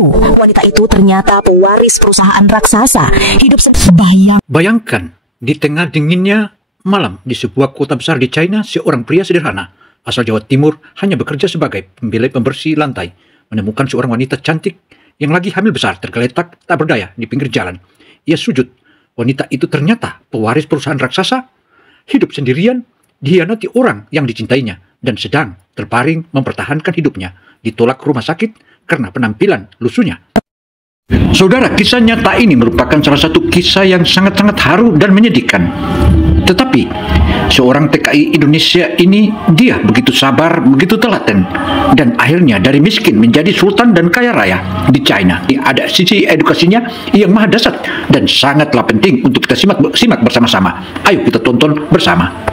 tahu, wanita itu ternyata pewaris perusahaan raksasa. Hidup Bayangkan, di tengah dinginnya malam di sebuah kota besar di China, seorang pria sederhana asal Jawa Timur hanya bekerja sebagai pembersih lantai, menemukan seorang wanita cantik yang lagi hamil besar tergeletak tak berdaya di pinggir jalan. Ia sujud. Wanita itu ternyata pewaris perusahaan raksasa, hidup sendirian, dihianati orang yang dicintainya, dan sedang terbaring mempertahankan hidupnya, ditolak ke rumah sakit karena penampilan lusuhnya. Saudara, kisah nyata ini merupakan salah satu kisah yang sangat-sangat haru dan menyedihkan. Tetapi, seorang TKI Indonesia ini, dia begitu sabar, begitu telaten, dan akhirnya dari miskin menjadi sultan dan kaya raya di China. Ada sisi edukasinya yang maha dasar dan sangatlah penting untuk kita simak bersama-sama. Ayo kita tonton bersama.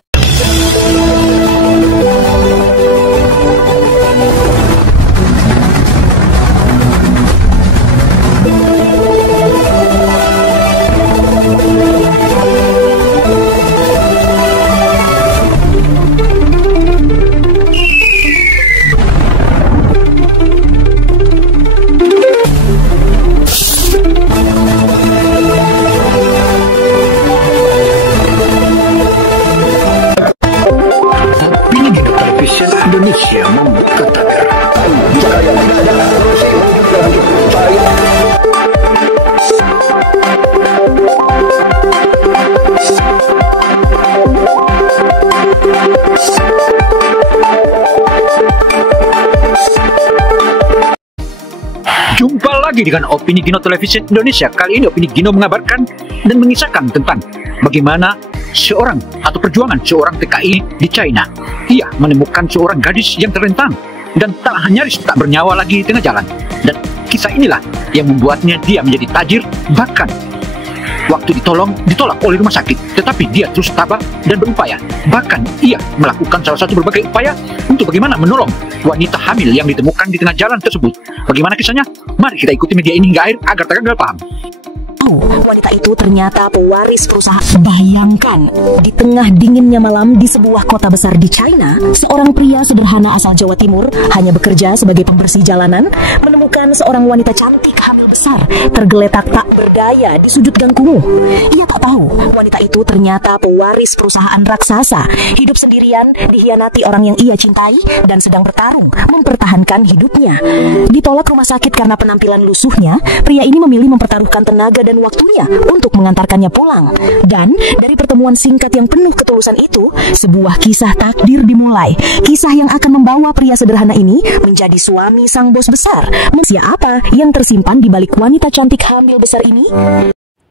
Indonesia membuka tagar. Jumpa lagi dengan Opini Gino Television Indonesia. Kali ini Opini Gino mengabarkan dan mengisahkan tentang bagaimana seorang atau perjuangan seorang TKI di China. Ia menemukan seorang gadis yang terlentang dan nyaris tak bernyawa lagi di tengah jalan. Dan kisah inilah yang membuatnya dia menjadi tajir, bahkan waktu ditolak oleh rumah sakit, tetapi dia terus tabah dan berupaya. Bahkan ia melakukan salah satu berbagai upaya untuk bagaimana menolong wanita hamil yang ditemukan di tengah jalan tersebut. Bagaimana kisahnya? Mari kita ikuti media ini hingga akhir agar tak gagal paham. Wanita itu ternyata pewaris perusahaan. Bayangkan, di tengah dinginnya malam di sebuah kota besar di China, seorang pria sederhana asal Jawa Timur hanya bekerja sebagai pembersih jalanan menemukan seorang wanita cantik hamil besar tergeletak tak berdaya di sudut gang kumuh. Ia tak tahu, wanita itu ternyata pewaris perusahaan raksasa, hidup sendirian, dihianati orang yang ia cintai dan sedang bertarung mempertahankan hidupnya. Ditolak rumah sakit karena penampilan lusuhnya, pria ini memilih mempertaruhkan tenaga dan waktunya untuk mengantarkannya pulang. Dan dari pertemuan singkat yang penuh ketulusan itu, sebuah kisah takdir dimulai. Kisah yang akan membawa pria sederhana ini menjadi suami sang bos besar. Siapa yang tersimpan di balik wanita cantik hamil besar ini?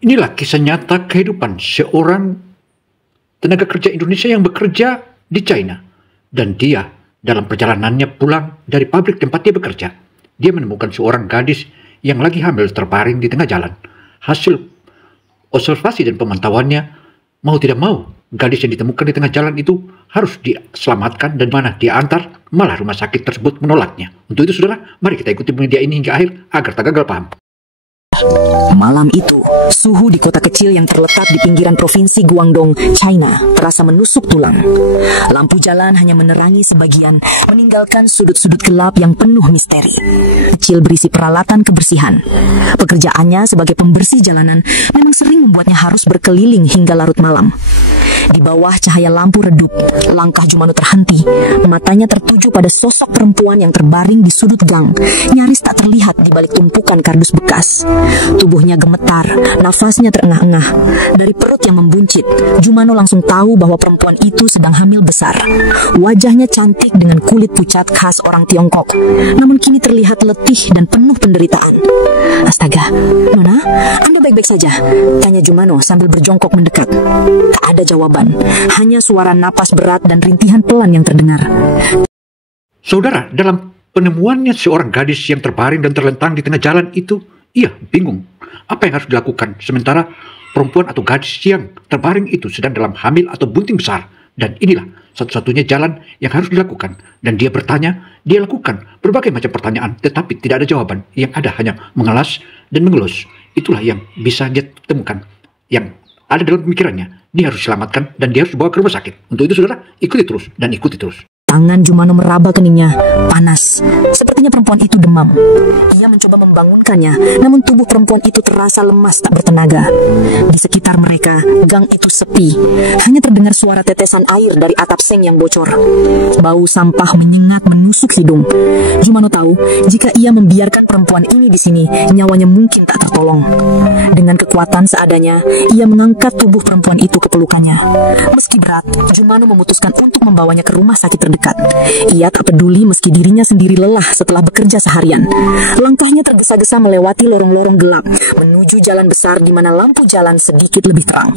Inilah kisah nyata kehidupan seorang tenaga kerja Indonesia yang bekerja di China. Dan dia dalam perjalanannya pulang dari pabrik tempat dia bekerja, dia menemukan seorang gadis yang lagi hamil terbaring di tengah jalan. Hasil observasi dan pemantauannya, mau tidak mau, gadis yang ditemukan di tengah jalan itu harus diselamatkan dan mana diantar, malah rumah sakit tersebut menolaknya. Untuk itu saudara, mari kita ikuti media ini hingga akhir agar tak gagal paham. Malam itu, suhu di kota kecil yang terletak di pinggiran provinsi Guangdong, China, terasa menusuk tulang. Lampu jalan hanya menerangi sebagian, meninggalkan sudut-sudut gelap yang penuh misteri. Kecil berisi peralatan kebersihan. Pekerjaannya sebagai pembersih jalanan memang sering membuatnya harus berkeliling hingga larut malam. Di bawah cahaya lampu redup, langkah Jumano terhenti. Matanya tertuju pada sosok perempuan yang terbaring di sudut gang, nyaris tak terlihat di balik tumpukan kardus bekas. Tubuhnya gemetar, nafasnya terengah-engah. Dari perut yang membuncit, Jumano langsung tahu bahwa perempuan itu sedang hamil besar. Wajahnya cantik dengan kulit pucat khas orang Tiongkok, namun kini terlihat letih dan penuh penderitaan. Astaga, Nona, Anda baik-baik saja? Tanya Jumano sambil berjongkok mendekat. Tak ada jawaban, hanya suara napas berat dan rintihan pelan yang terdengar. Saudara, dalam penemuannya seorang gadis yang terbaring dan terlentang di tengah jalan itu, ia bingung apa yang harus dilakukan, sementara perempuan atau gadis yang terbaring itu sedang dalam hamil atau bunting besar. Dan inilah satu-satunya jalan yang harus dilakukan. Dan dia bertanya, dia lakukan berbagai macam pertanyaan, tetapi tidak ada jawaban. Yang ada hanya mengelas dan mengelus. Itulah yang bisa dia temukan, yang ada dalam pemikirannya. Dia harus diselamatkan dan dia harus dibawa ke rumah sakit. Untuk itu saudara, ikuti terus dan ikuti terus. Tangan Jumano meraba keningnya, panas. Sepertinya perempuan itu demam. Ia mencoba membangunkannya, namun tubuh perempuan itu terasa lemas tak bertenaga. Di sekitar mereka, gang itu sepi. Hanya terdengar suara tetesan air dari atap seng yang bocor. Bau sampah menyengat menusuk hidung. Jumano tahu, jika ia membiarkan perempuan ini di sini, nyawanya mungkin tak tertolong. Dengan kekuatan seadanya, ia mengangkat tubuh perempuan itu ke pelukannya. Meski berat, Jumano memutuskan untuk membawanya ke rumah sakit terdekat. Ia tak peduli meski dirinya sendiri lelah setelah bekerja seharian. Langkahnya tergesa-gesa melewati lorong-lorong gelap menuju jalan besar di mana lampu jalan sedikit lebih terang.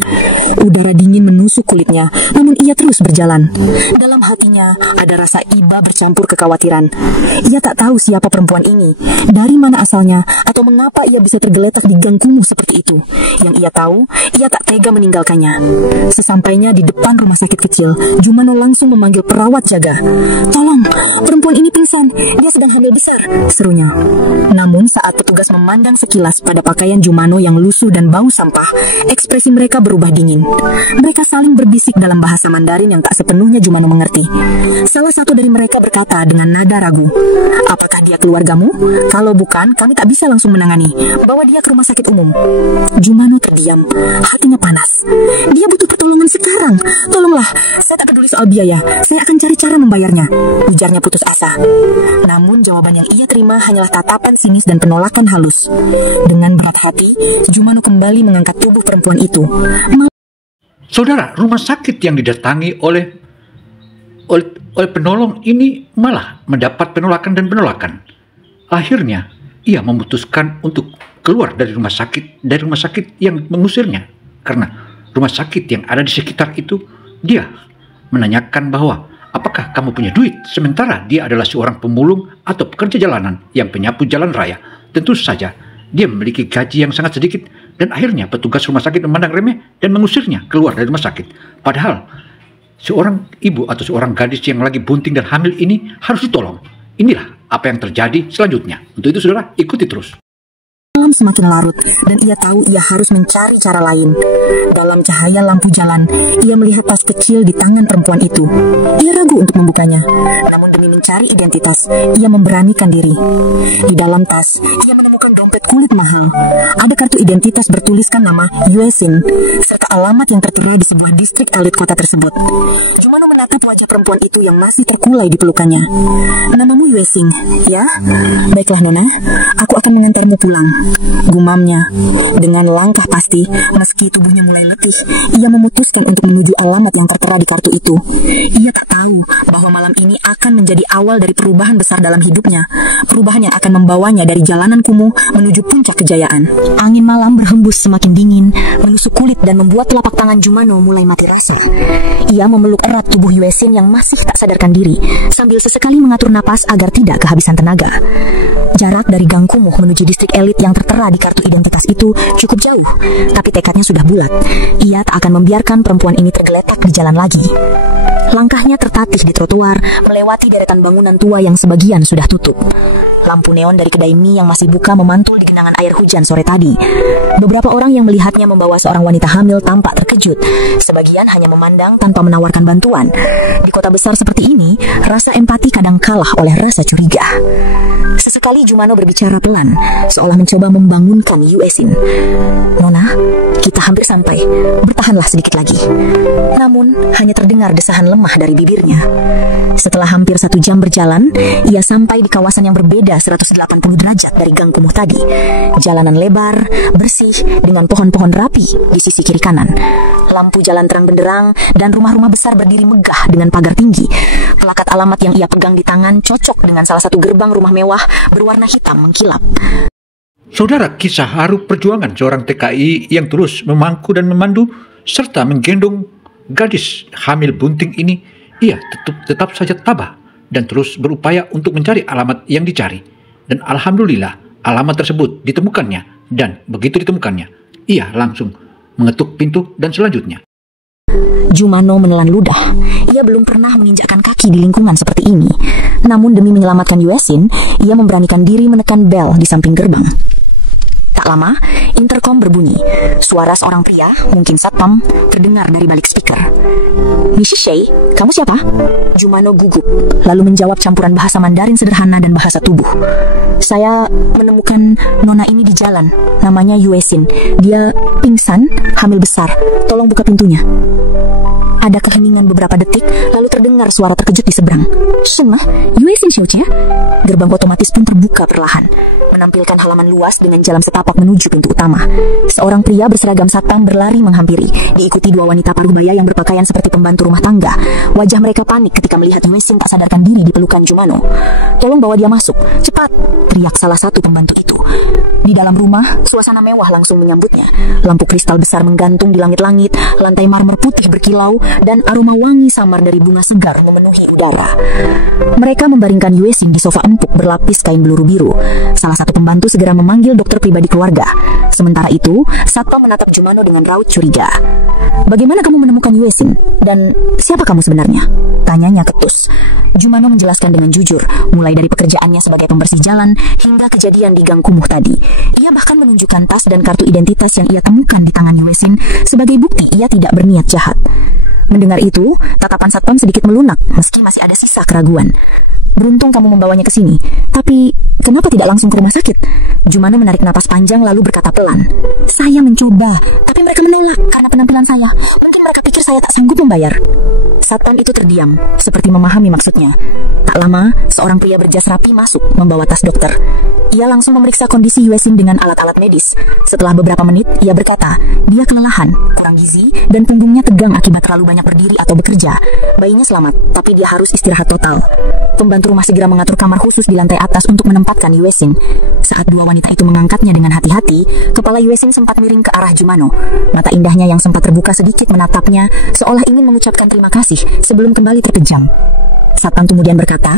Udara dingin menusuk kulitnya, namun ia terus berjalan. Dalam hatinya ada rasa iba bercampur kekhawatiran. Ia tak tahu siapa perempuan ini, dari mana asalnya, atau mengapa ia bisa tergeletak di gang kumuh seperti itu. Yang ia tahu, ia tak tega meninggalkannya. Sesampainya di depan rumah sakit kecil, Jumano langsung memanggil perawat jaga. "Tolong, perempuan ini pingsan, dia sedang hamil besar," serunya. Namun saat petugas memandang sekilas pada pakaian Jumano yang lusuh dan bau sampah, ekspresi mereka berubah dingin. Mereka saling berbisik dalam bahasa Mandarin yang tak sepenuhnya Jumano mengerti. Salah satu dari mereka berkata dengan nada ragu, "Apakah dia keluargamu? Kalau bukan, kami tak bisa langsung menangani. Bawa dia ke rumah sakit umum." Jumano terdiam, hatinya panas. Dia butuh pertolongan sekarang. "Tolonglah, saya tak peduli soal biaya. Saya akan cari cara membayarnya," ujarnya putus asa. Namun jawaban yang ia terima hanyalah tatapan sinis dan penolakan halus. Dengan berat hati, Jumano kembali mengangkat tubuh perempuan itu. Saudara, rumah sakit yang didatangi oleh penolong ini malah mendapat penolakan dan penolakan. Akhirnya, ia memutuskan untuk keluar dari rumah sakit yang mengusirnya. Karena rumah sakit yang ada di sekitar itu, dia menanyakan bahwa apakah kamu punya duit, sementara dia adalah seorang pemulung atau pekerja jalanan yang penyapu jalan raya. Tentu saja dia memiliki gaji yang sangat sedikit, dan akhirnya petugas rumah sakit memandang remeh dan mengusirnya keluar dari rumah sakit. Padahal seorang ibu atau seorang gadis yang lagi bunting dan hamil ini harus ditolong. Inilah apa yang terjadi selanjutnya. Untuk itu saudara, ikuti terus. Malam semakin larut dan ia tahu ia harus mencari cara lain. Dalam cahaya lampu jalan, ia melihat tas kecil di tangan perempuan itu. Ia ragu untuk membukanya, namun demi mencari identitas, ia memberanikan diri. Di dalam tas, ia menemukan dompet kulit mahal. Ada kartu identitas bertuliskan nama Yuesin, serta alamat yang tertera di sebuah distrik elit kota tersebut. Jumano menatap wajah perempuan itu yang masih terkulai di pelukannya. "Namamu Yuesin, ya? Baiklah Nona, aku akan mengantarmu pulang," gumamnya. Dengan langkah pasti, meski tubuhnya mulai letih, ia memutuskan untuk menuju alamat yang tertera di kartu itu. Ia tak tahu bahwa malam ini akan menjadi awal dari perubahan besar dalam hidupnya. Perubahan yang akan membawanya dari jalanan kumuh menuju puncak kejayaan. Angin malam berhembus semakin dingin, menusuk kulit dan membuat telapak tangan Jumano mulai mati rasa. Ia memeluk erat tubuh Yuesin yang masih tak sadarkan diri, sambil sesekali mengatur napas agar tidak kehabisan tenaga. Jarak dari gang kumuh menuju distrik elit yang tertera di kartu identitas itu cukup jauh, tapi tekadnya sudah bulat. Ia tak akan membiarkan perempuan ini tergeletak di jalan lagi. Langkahnya tertatih di trotoar, melewati deretan bangunan tua yang sebagian sudah tutup. Lampu neon dari kedai mie yang masih buka memantul di genangan air hujan sore tadi. Beberapa orang yang melihatnya membawa seorang wanita hamil tampak terkejut. Sebagian hanya memandang tanpa menawarkan bantuan. Di kota besar seperti ini, rasa empati kadang kalah oleh rasa curiga. Sesekali Jumano berbicara pelan, seolah mencoba membangunkan Yuesin. "Nona, kita hampir sampai. Bertahanlah sedikit lagi." Namun, hanya terdengar desahan lemah dari bibirnya. Setelah hampir 1 jam berjalan, ia sampai di kawasan yang berbeda 180 derajat dari gang kumuh tadi. Jalanan lebar, bersih, dengan pohon-pohon rapi di sisi kiri kanan. Lampu jalan terang benderang, dan rumah-rumah besar berdiri megah dengan pagar tinggi. Plakat alamat yang ia pegang di tangan cocok dengan salah satu gerbang rumah mewah berwarna hitam mengkilap. Saudara, kisah haru perjuangan seorang TKI yang terus memangku dan memandu serta menggendong gadis hamil bunting ini, ia tetap saja tabah dan terus berupaya untuk mencari alamat yang dicari. Dan alhamdulillah alamat tersebut ditemukannya, dan begitu ditemukannya, ia langsung mengetuk pintu dan selanjutnya. Jumano menelan ludah. Ia belum pernah menginjakkan kaki di lingkungan seperti ini. Namun demi menyelamatkan Yuesin, ia memberanikan diri menekan bel di samping gerbang. Tak lama, intercom berbunyi. Suara seorang pria, mungkin satpam, terdengar dari balik speaker. "Mrs. Shea, kamu siapa?" Jumano gugup, lalu menjawab campuran bahasa Mandarin sederhana dan bahasa tubuh. "Saya menemukan nona ini di jalan. Namanya Yuesin. Dia pingsan, hamil besar. Tolong buka pintunya." Ada keheningan beberapa detik, lalu terdengar suara terkejut di seberang. "Sungmah, Yuesin Xiaoqia?" Gerbang otomatis pun terbuka perlahan, menampilkan halaman luas dengan jalan setapak menuju pintu utama. Seorang pria berseragam satpam berlari menghampiri, diikuti dua wanita paruh baya yang berpakaian seperti pembantu rumah tangga. Wajah mereka panik ketika melihat Yuesin tak sadarkan diri di pelukan Jumano. "Tolong bawa dia masuk, cepat!" teriak salah satu pembantu itu. Di dalam rumah, suasana mewah langsung menyambutnya. Lampu kristal besar menggantung di langit-langit, lantai marmer putih berkilau, dan aroma wangi samar dari bunga segar memenuhi udara. Mereka membaringkan Yuesin di sofa empuk berlapis kain beluru biru. Salah satu pembantu segera memanggil dokter pribadi keluarga. Sementara itu, satpam menatap Jumano dengan raut curiga. "Bagaimana kamu menemukan Yuesin? Dan siapa kamu sebenarnya?" tanyanya ketus. Jumano menjelaskan dengan jujur, mulai dari pekerjaannya sebagai pembersih jalan hingga kejadian di gang kumuh tadi. Ia bahkan menunjukkan tas dan kartu identitas yang ia temukan di tangan Yuesin sebagai bukti ia tidak berniat jahat. Mendengar itu, tatapan satpam sedikit melunak meski masih ada sisa keraguan. "Beruntung kamu membawanya ke sini. Tapi, kenapa tidak langsung ke rumah sakit?" Jumano menarik napas panjang lalu berkata pelan. "Saya mencoba, tapi mereka menolak karena penampilan saya. Mungkin mereka pikir saya tak sanggup membayar." Satpam itu terdiam, seperti memahami maksudnya. Tak lama, seorang pria berjas rapi masuk membawa tas dokter. Ia langsung memeriksa kondisi Yuesin dengan alat-alat medis. Setelah beberapa menit, ia berkata, dia kelelahan, kurang gizi, dan punggungnya tegang akibat terlalu banyak berdiri atau bekerja. Bayinya selamat, tapi dia harus istirahat total. Pembantu rumah segera mengatur kamar khusus di lantai atas untuk menempatkan Yuesin. Saat dua wanita itu mengangkatnya dengan hati-hati, kepala Yuesin sempat miring ke arah Jumano. Mata indahnya yang sempat terbuka sedikit menatapnya, seolah ingin mengucapkan terima kasih sebelum kembali terpejam. Satpam kemudian berkata,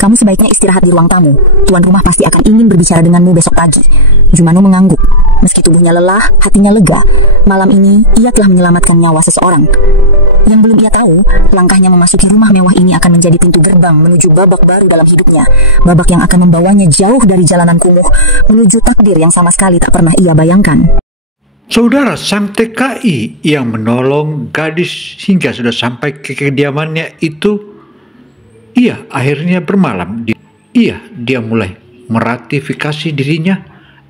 "Kamu sebaiknya istirahat di ruang tamu. Tuan rumah pasti akan ingin berbicara denganmu besok pagi." Jumano mengangguk. Meski tubuhnya lelah, hatinya lega. Malam ini, ia telah menyelamatkan nyawa seseorang. Yang belum ia tahu, langkahnya memasuki rumah mewah ini akan menjadi pintu gerbang menuju babak baru dalam hidupnya. Babak yang akan membawanya jauh dari jalanan kumuh, menuju takdir yang sama sekali tak pernah ia bayangkan. Saudara, sang TKI yang menolong gadis hingga sudah sampai ke kediamannya itu, ia akhirnya bermalam. Dia mulai meratifikasi dirinya,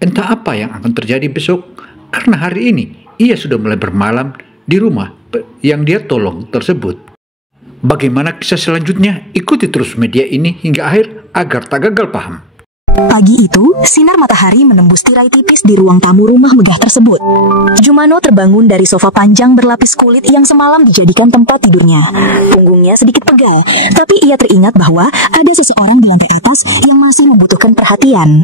entah apa yang akan terjadi besok, karena hari ini ia sudah mulai bermalam di rumah yang dia tolong tersebut. Bagaimana kisah selanjutnya? Ikuti terus media ini hingga akhir agar tak gagal paham. Pagi itu, sinar matahari menembus tirai tipis di ruang tamu rumah megah tersebut. Jumano terbangun dari sofa panjang berlapis kulit yang semalam dijadikan tempat tidurnya. Punggungnya sedikit pegal, tapi ia teringat bahwa ada seseorang di lantai atas yang masih membutuhkan perhatian.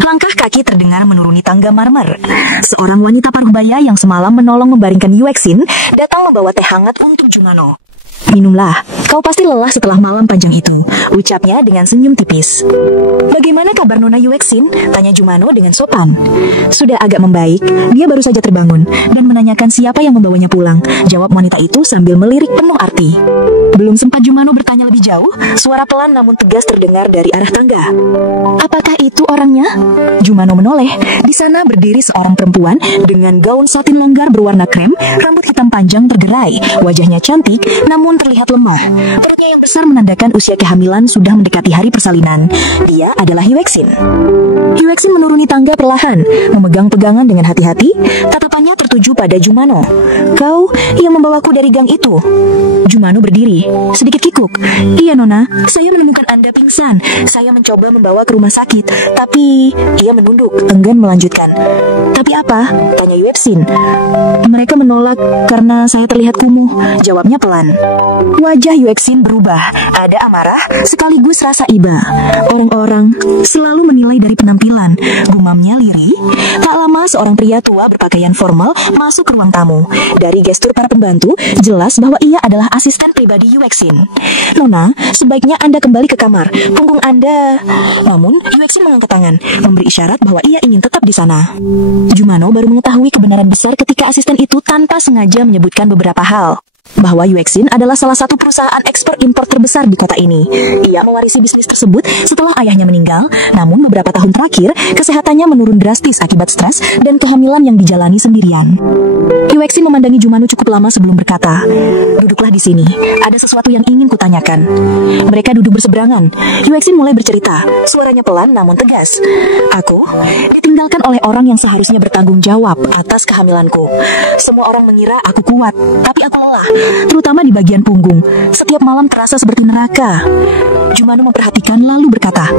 Langkah kaki terdengar menuruni tangga marmer. Seorang wanita paruhbaya yang semalam menolong membaringkan Yuesin datang membawa teh hangat untuk Jumano. "Minumlah, kau pasti lelah setelah malam panjang itu," ucapnya dengan senyum tipis. "Bagaimana kabar Nona Yuesin?" tanya Jumano dengan sopan. "Sudah agak membaik, dia baru saja terbangun dan menanyakan siapa yang membawanya pulang," jawab wanita itu sambil melirik penuh arti. Belum sempat Jumano bertanya lebih jauh, suara pelan namun tegas terdengar dari arah tangga. "Apakah itu orangnya?" Jumano menoleh. Di sana berdiri seorang perempuan dengan gaun satin longgar berwarna krem, rambut hitam panjang tergerai, wajahnya cantik namun terlihat lemah. Perutnya yang besar menandakan usia kehamilan sudah mendekati hari persalinan. Dia adalah Yuesin. Yuesin menuruni tangga perlahan, memegang pegangan dengan hati-hati. Tatapannya tertuju pada Jumano. "Kau yang membawaku dari gang itu?" Jumano berdiri, sedikit kikuk. "Iya Nona, saya menemukan Anda pingsan. Saya mencoba membawa ke rumah sakit, tapi..." Ia menunduk, enggan melanjutkan. "Tapi apa?" tanya Yuesin. "Mereka menolak karena saya terlihat kumuh," jawabnya pelan. Wajah Yuesin berubah, ada amarah sekaligus rasa iba. "Orang-orang selalu menilai dari penampilan," gumamnya lirih. Tak lama seorang pria tua berpakaian formal masuk ke ruang tamu. Dari gestur para pembantu, jelas bahwa ia adalah asisten pribadi Yuesin. "Nona, sebaiknya Anda kembali ke kamar. Punggung Anda..." Namun, Yuesin mengangkat tangan, memberi isyarat bahwa ia ingin tetap di sana. Jumano baru mengetahui kebenaran besar ketika asisten itu tanpa sengaja menyebutkan beberapa hal. bahwa Yuexin adalah salah satu perusahaan ekspor-impor terbesar di kota ini. Ia mewarisi bisnis tersebut setelah ayahnya meninggal, namun beberapa tahun terakhir, kesehatannya menurun drastis akibat stres dan kehamilan yang dijalani sendirian. Yuexin memandangi Jumano cukup lama sebelum berkata, "Duduklah di sini, ada sesuatu yang ingin kutanyakan." Mereka duduk berseberangan. Yuexin mulai bercerita, suaranya pelan namun tegas. "Aku ditinggalkan oleh orang yang seharusnya bertanggung jawab atas kehamilanku. Semua orang mengira aku kuat, tapi aku lelah, terutama di bagian punggung. Setiap malam terasa seperti neraka." Jumano memperhatikan lalu berkata,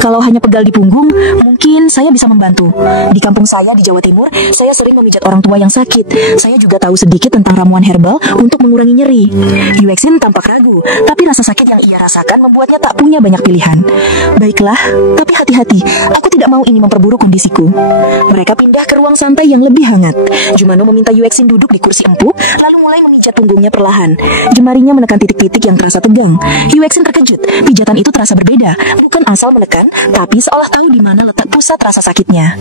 "Kalau hanya pegal di punggung, mungkin saya bisa membantu. Di kampung saya di Jawa Timur, saya sering memijat orang tua yang sakit. Saya juga tahu sedikit tentang ramuan herbal untuk mengurangi nyeri." Yuexin tampak ragu, tapi rasa sakit yang ia rasakan membuatnya tak punya banyak pilihan. "Baiklah, tapi hati-hati, aku tidak mau ini memperburuk kondisiku." Mereka pindah ke ruang santai yang lebih hangat. Jumano meminta Yuexin duduk di kursi empuk, lalu mulai memijat punggungnya perlahan. Jemarinya menekan titik-titik yang terasa tegang. Yuexin terkejut, pijatan itu terasa berbeda, bukan asal menekan, tapi seolah tahu di mana letak pusat rasa sakitnya.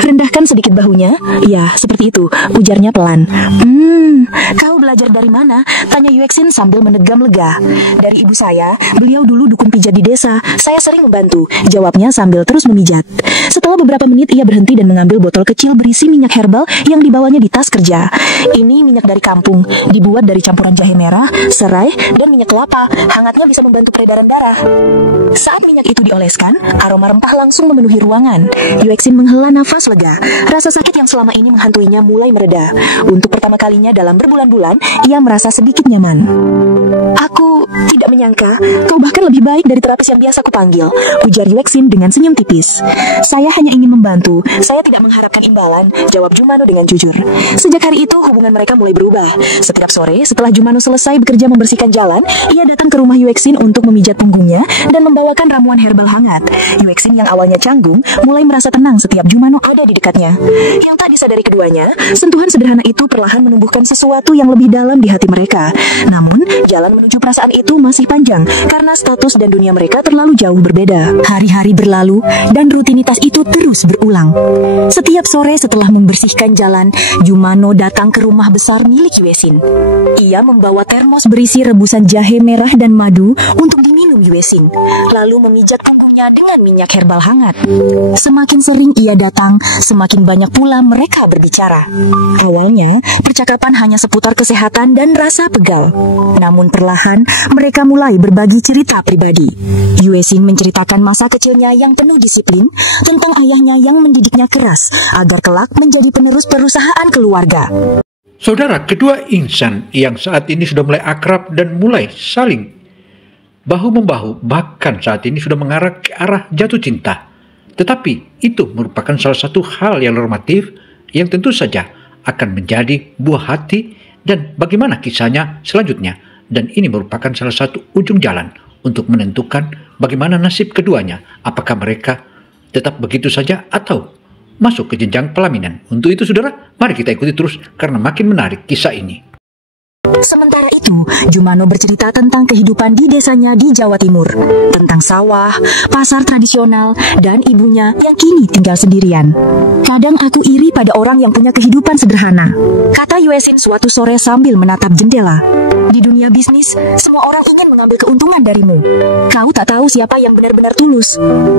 "Rendahkan sedikit bahunya." "Ya, seperti itu," ujarnya pelan. Kau belajar dari mana?" tanya Yuexin sambil menegam lega. "Dari ibu saya, beliau dulu dukun pijat di desa. Saya sering membantu," jawabnya sambil terus memijat. Setelah beberapa menit ia berhenti dan mengambil botol kecil berisi minyak herbal yang dibawanya di tas kerja. Ini minyak dari kampung, dibuat dari campuran jahe merah, serai, dan minyak kelapa. Hangatnya bisa membantu peredaran darah. Saat minyak itu dioleskan, aroma rempah langsung memenuhi ruangan. Yuexin menghela nafas lega. Rasa sakit yang selama ini menghantuinya mulai mereda. Untuk pertama kalinya dalam berbulan-bulan, ia merasa sedikit nyaman. "Aku tidak menyangka kau bahkan lebih baik dari terapis yang biasa kupanggil," ujar Yuexin dengan senyum tipis. "Saya hanya ingin membantu, saya tidak mengharapkan imbalan," jawab Jumano dengan jujur. Sejak hari itu hubungan mereka mulai berubah. Setiap sore setelah Jumano selesai bekerja membersihkan jalan, ia datang ke rumah Yuexin untuk memijat punggungnya dan membawakan ramuan herbal hangat. Yuexin yang awalnya canggung mulai merasa tenang setiap Jumano ada di dekatnya. Yang tak disadari keduanya, sentuhan sederhana itu perlahan menumbuhkan sesuatu yang lebih dalam di hati mereka. Namun, jalan menuju perasaan itu masih panjang karena status dan dunia mereka terlalu jauh berbeda. Hari-hari berlalu dan rutinitas itu terus berulang. Setiap sore setelah membersihkan jalan, Jumano datang ke rumah besar milik Yuexin. Ia membawa termos berisi rebusan jahe merah dan madu untuk diminum Yuexin, lalu memijat punggungnya dengan minyak herbal hangat. Semakin sering ia datang, semakin banyak pula mereka berbicara. Awalnya, percakapan hanya seputar kesehatan dan rasa pegal. Namun perlahan, mereka mulai berbagi cerita pribadi. Yuexin menceritakan masa kecilnya yang penuh disiplin, tentang ayahnya yang mendidiknya keras, agar kelak menjadi penerus perusahaan keluarga. Saudara, kedua insan yang saat ini sudah mulai akrab dan mulai saling bahu-membahu, bahkan saat ini sudah mengarah ke arah jatuh cinta. Tetapi itu merupakan salah satu hal yang normatif yang tentu saja akan menjadi buah hati dan bagaimana kisahnya selanjutnya. Dan ini merupakan salah satu ujung jalan untuk menentukan bagaimana nasib keduanya. Apakah mereka tetap begitu saja atau masuk ke jenjang pelaminan. Untuk itu saudara, mari kita ikuti terus karena makin menarik kisah ini. Sementara itu, Jumano bercerita tentang kehidupan di desanya di Jawa Timur, tentang sawah, pasar tradisional, dan ibunya yang kini tinggal sendirian. "Kadang aku iri pada orang yang punya kehidupan sederhana," kata Yuexin suatu sore sambil menatap jendela. "Di dunia bisnis, semua orang ingin mengambil keuntungan darimu. Kau tak tahu siapa yang benar-benar tulus."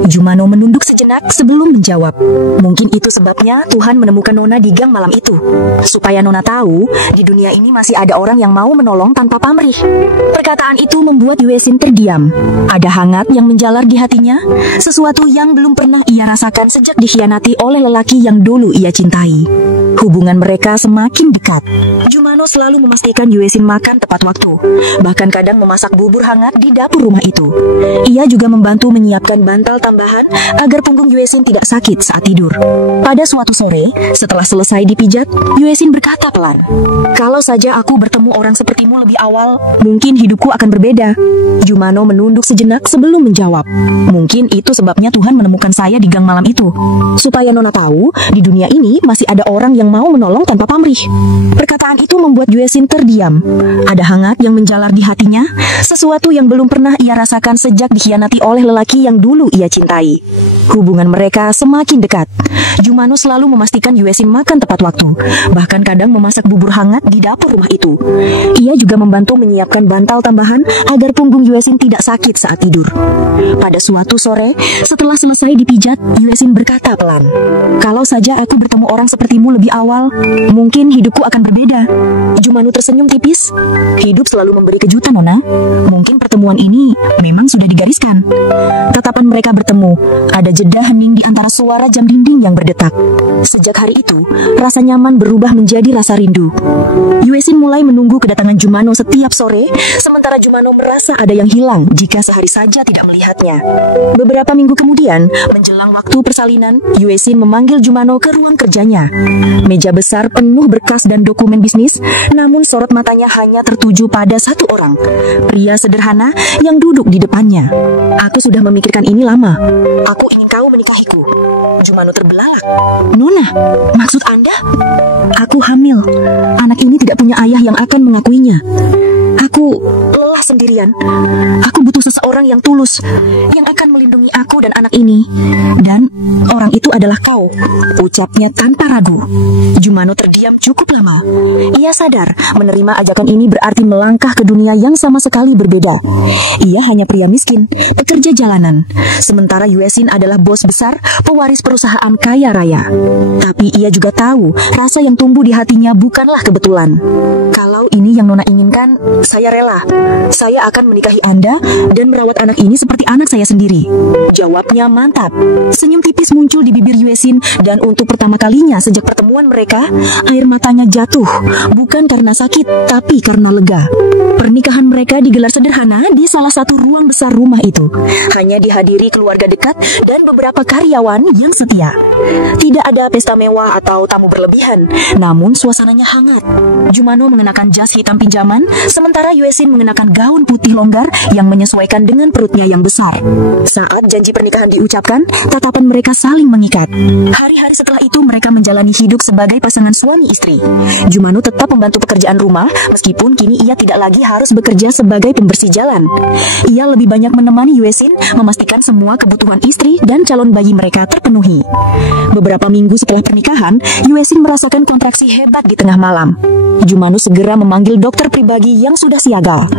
Jumano menunduk sejenak sebelum menjawab. "Mungkin itu sebabnya Tuhan menemukan Nona di gang malam itu, supaya Nona tahu di dunia ini masih ada orang yang mau menolong tanpa pamrih." Perkataan itu membuat Yuexin terdiam. Ada hangat yang menjalar di hatinya, sesuatu yang belum pernah ia rasakan sejak dikhianati oleh lelaki yang dulu ia cintai. Hubungan mereka semakin dekat. Jumano selalu memastikan Yuexin makan tepat waktu, bahkan kadang memasak bubur hangat di dapur rumah itu. Ia juga membantu menyiapkan bantal tambahan agar punggung Yuexin tidak sakit saat tidur. Pada suatu sore, setelah selesai dipijat, Yuexin berkata pelan, "Kalau saja aku bertemu orang sepertimu lebih awal, mungkin hidupku akan berbeda." Jumano menunduk sejenak sebelum menjawab, "Mungkin itu sebabnya Tuhan menemukan saya di gang malam itu, supaya Nona tahu di dunia ini masih ada orang yang yang mau menolong tanpa pamrih. Perkataan itu membuat Yuesin terdiam. Ada hangat yang menjalar di hatinya, sesuatu yang belum pernah ia rasakan sejak dikhianati oleh lelaki yang dulu ia cintai. Hubungan mereka semakin dekat. Jumano selalu memastikan Yuesin makan tepat waktu, bahkan kadang memasak bubur hangat di dapur rumah itu. Ia juga membantu menyiapkan bantal tambahan agar punggung Yuesin tidak sakit saat tidur. Pada suatu sore, setelah selesai dipijat, Yuesin berkata pelan, "Kalau saja aku bertemu orang sepertimu lebih awal, mungkin hidupku akan berbeda." Jumano tersenyum tipis. "Hidup selalu memberi kejutan, Nona. Mungkin pertemuan ini memang sudah digariskan." Tatapan mereka bertemu. Ada jeda hening di antara suara jam dinding yang berdetak. Sejak hari itu, rasa nyaman berubah menjadi rasa rindu. Yuesin mulai menunggu kedatangan Jumano setiap sore, sementara Jumano merasa ada yang hilang jika sehari saja tidak melihatnya. Beberapa minggu kemudian, menjelang waktu persalinan, Yuesin memanggil Jumano ke ruang kerjanya. Meja besar penuh berkas dan dokumen bisnis, namun sorot matanya hanya tertuju pada satu orang, pria sederhana yang duduk di depannya. "Aku sudah memikirkan ini lama. Aku ingin kau menikahiku." Jumano terbelalak. "Nona, maksud Anda?" "Aku hamil. Anak ini tidak punya ayah yang akan mengakuinya. Aku lelah sendirian. Aku butuh seseorang yang tulus, yang akan melindungi aku dan anak ini. Dan orang itu adalah kau," ucapnya tanpa ragu. Jumano terdiam cukup lama. Ia sadar menerima ajakan ini berarti melangkah ke dunia yang sama sekali berbeda. Ia hanya pria miskin, pekerja jalanan, sementara Yuesin adalah bos besar, pewaris perusahaan kaya raya. Tapi ia juga tahu rasa yang tumbuh di hatinya bukanlah kebetulan. "Kalau ini yang Nona inginkan, saya rela. Saya akan menikahi Anda dan merawat anak ini seperti anak saya sendiri," jawabnya mantap. Senyum tipis muncul di bibir Yuesin, dan untuk pertama kalinya sejak pertemuan mereka, air matanya jatuh, bukan karena sakit, tapi karena lega. Pernikahan mereka digelar sederhana di salah satu ruang besar rumah itu. Hanya dihadiri keluarga dekat dan beberapa karyawan yang setia. Tidak ada pesta mewah atau tamu berlebihan, namun suasananya hangat. Jumano mengenakan jas hitam pinjaman, sementara Yuesin mengenakan gaun putih longgar yang menyesuaikan dengan perutnya yang besar. Saat janji pernikahan diucapkan, tatapan mereka saling mengikat. Hari-hari setelah itu mereka menjalani hidup sebagai pasangan suami istri. Jumano tetap membantu pekerjaan rumah, meskipun kini ia tidak lagi harus bekerja sebagai pembersih jalan. Ia lebih banyak menemani Yuesin, memastikan semua kebutuhan istri dan calon bayi mereka terpenuhi. Beberapa minggu setelah pernikahan, Yuesin merasakan kontraksi hebat di tengah malam. Jumano segera memanggil dokter pribadi yang sudah siaga.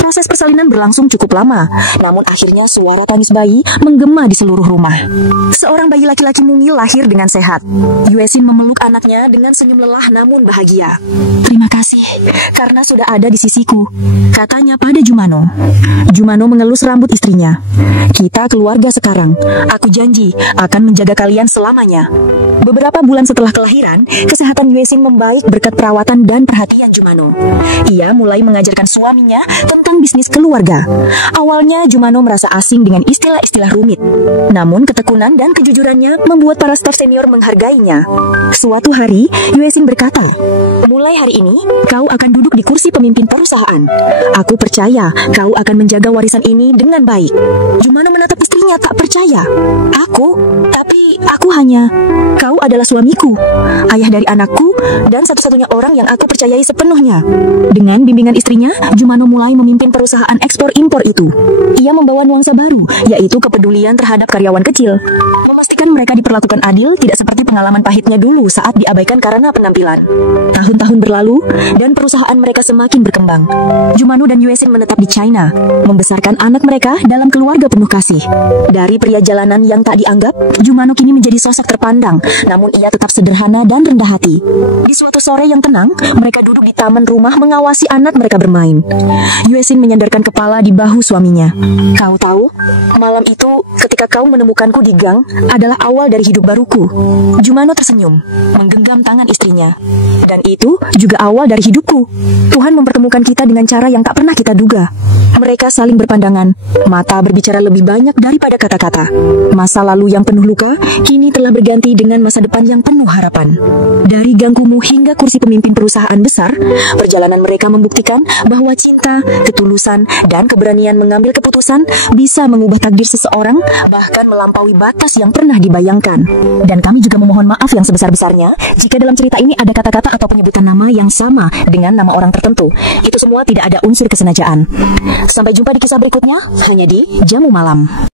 Proses persalinan berlangsung cukup lama, namun akhirnya suara tangis bayi menggema di seluruh rumah. Seorang bayi laki-laki mungil lahir dengan sehat. Yuesin memeluk anaknya dengan senyum lelah namun bahagia. "Terima kasih karena sudah ada di sisiku," katanya pada Jumano. Jumano mengelus rambut istrinya. "Kita keluarga sekarang. Aku janji akan menjaga kalian selamanya." Beberapa bulan setelah kelahiran, kesehatan Yuesin membaik berkat perawatan dan perhatian Jumano. Ia mulai mengajarkan suaminya tentang bisnis keluarga. Awalnya Jumano merasa asing dengan istilah-istilah rumit, namun ketekunan dan kejujurannya membuat para staf senior menghargainya. Suatu hari, Yuesin berkata, "Mulai hari ini, kau akan duduk di kursi pemimpin perusahaan. Aku percaya kau akan menjaga warisan ini dengan baik." Jumano menatap istrinya tak percaya. Tapi aku hanya..." "Kau adalah suamiku, ayah dari anakku, dan satu-satunya orang yang aku percayai sepenuhnya." Dengan bimbingan istrinya, Jumano mulai memimpin perusahaan ekspor-impor itu. Ia membawa nuansa baru, yaitu kepedulian terhadap karyawan kecil. Memastikan mereka diperlakukan adil, tidak seperti pengalaman pahitnya dulu saat diabaikan karena penampilan. Tahun-tahun berlalu, dan perusahaan mereka semakin berkembang. Jumano dan Yuesin menetap di China, membesarkan anak mereka dalam keluarga penuh kasih. Dari pria jalanan yang tak dianggap, Jumano kini menjadi sosok terpandang, namun ia tetap sederhana dan rendah hati. Di suatu sore yang tenang, mereka duduk di taman rumah mengawasi anak mereka bermain. Yuesin menyandarkan kepala di bahu suaminya. "Kau tahu, malam itu ketika kau menemukanku di gang adalah awal dari hidup baruku." Jumano tersenyum, menggenggam tangan istrinya. "Dan itu juga awal dari hidupku. Tuhan mempertemukan kita dengan cara yang tak pernah kita duga." Mereka saling berpandangan, mata berbicara lebih banyak daripada kata-kata. Masa lalu yang penuh luka kini telah berganti dengan masa depan yang penuh harapan. Dari gang kumuh hingga kursi pemimpin perusahaan besar, perjalanan mereka membuktikan bahwa cinta, ketulusan, dan keberanian Dalam mengambil keputusan, bisa mengubah takdir seseorang, bahkan melampaui batas yang pernah dibayangkan. Dan kami juga memohon maaf yang sebesar-besarnya jika dalam cerita ini ada kata-kata atau penyebutan nama yang sama dengan nama orang tertentu. Itu semua tidak ada unsur kesengajaan. Sampai jumpa di kisah berikutnya, hanya di Jamu Malam.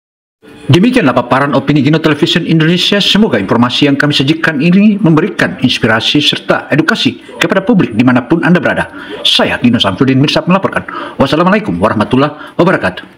Demikianlah paparan opini Gino Television Indonesia. Semoga informasi yang kami sajikan ini memberikan inspirasi serta edukasi kepada publik dimanapun Anda berada. Saya Gino Samsudin Mirsad melaporkan. Wassalamualaikum warahmatullahi wabarakatuh.